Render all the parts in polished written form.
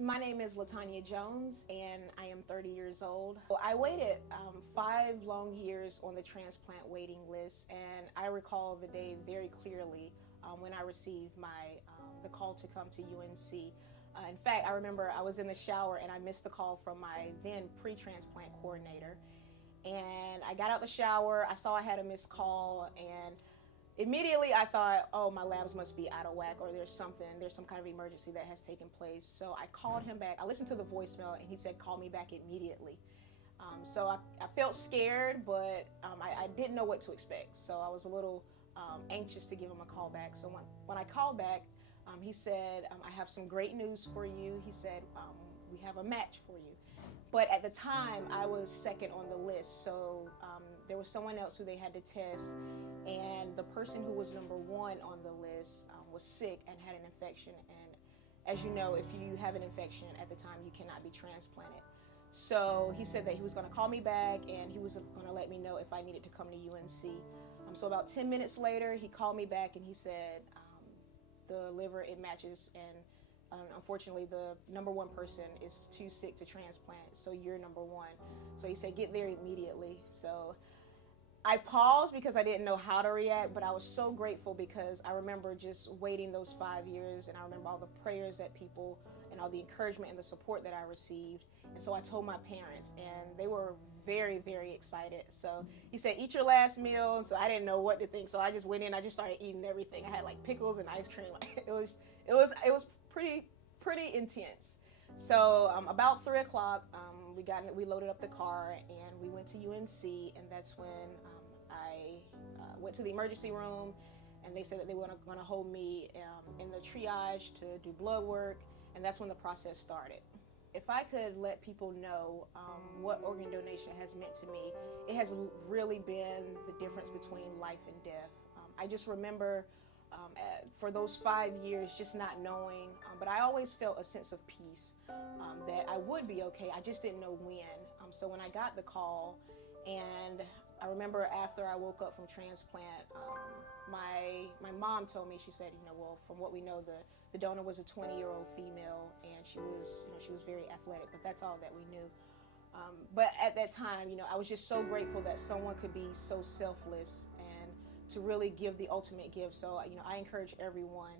My name is LaTonya Jones, and I am 30 years old. I waited 5 long years on the transplant waiting list, and I recall the day very clearly when I received the call to come to UNC. In fact, I remember I was in the shower and I missed the call from my then pre-transplant coordinator. And I got out the shower, I saw I had a missed call, and immediately I thought, oh, my labs must be out of whack, or there's some kind of emergency that has taken place. So I called him back. I listened to the voicemail and he said, call me back immediately. So I felt scared, but I didn't know what to expect. So I was a little anxious to give him a call back. So when I called back, he said, I have some great news for you. He said, we have a match for you. But at the time, I was second on the list. So there was someone else who they had to test. And the person who was number one on the list was sick and had an infection. And as you know, if you have an infection at the time, you cannot be transplanted. So he said that he was going to call me back and he was going to let me know if I needed to come to UNC. So about 10 minutes later, he called me back and he said, the liver, it matches, and unfortunately the number one person is too sick to transplant, so you're number one. So he said, get there immediately. So I paused because I didn't know how to react, but I was so grateful because I remember just waiting those 5 years, and I remember all the prayers that people and all the encouragement and the support that I received. And so I told my parents, and they were very, very excited. So he said, eat your last meal. And so I didn't know what to think. So I just went in, I just started eating everything. I had like pickles and ice cream. It was pretty intense. So about 3 o'clock, we loaded up the car and we went to UNC, and that's when I went to the emergency room, and they said that they were going to hold me in the triage to do blood work, and that's when the process started. If I could let people know what organ donation has meant to me, it has really been the difference between life and death. I just remember for those 5 years just not knowing, but I always felt a sense of peace that I would be okay. I just didn't know when. So when I got the call, and I remember after I woke up from transplant, my mom told me, she said, well, from what we know, the donor was a 20-year-old female, and she was very athletic, but that's all that we knew. But at that time, I was just so grateful that someone could be so selfless and to really give the ultimate gift. So, I encourage everyone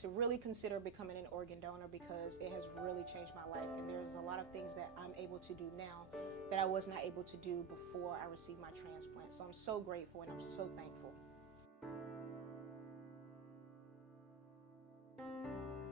to really consider becoming an organ donor, because it has really changed my life. And there's a lot of things that I'm able to do now that I was not able to do before I received my transplant. So I'm so grateful and I'm so thankful.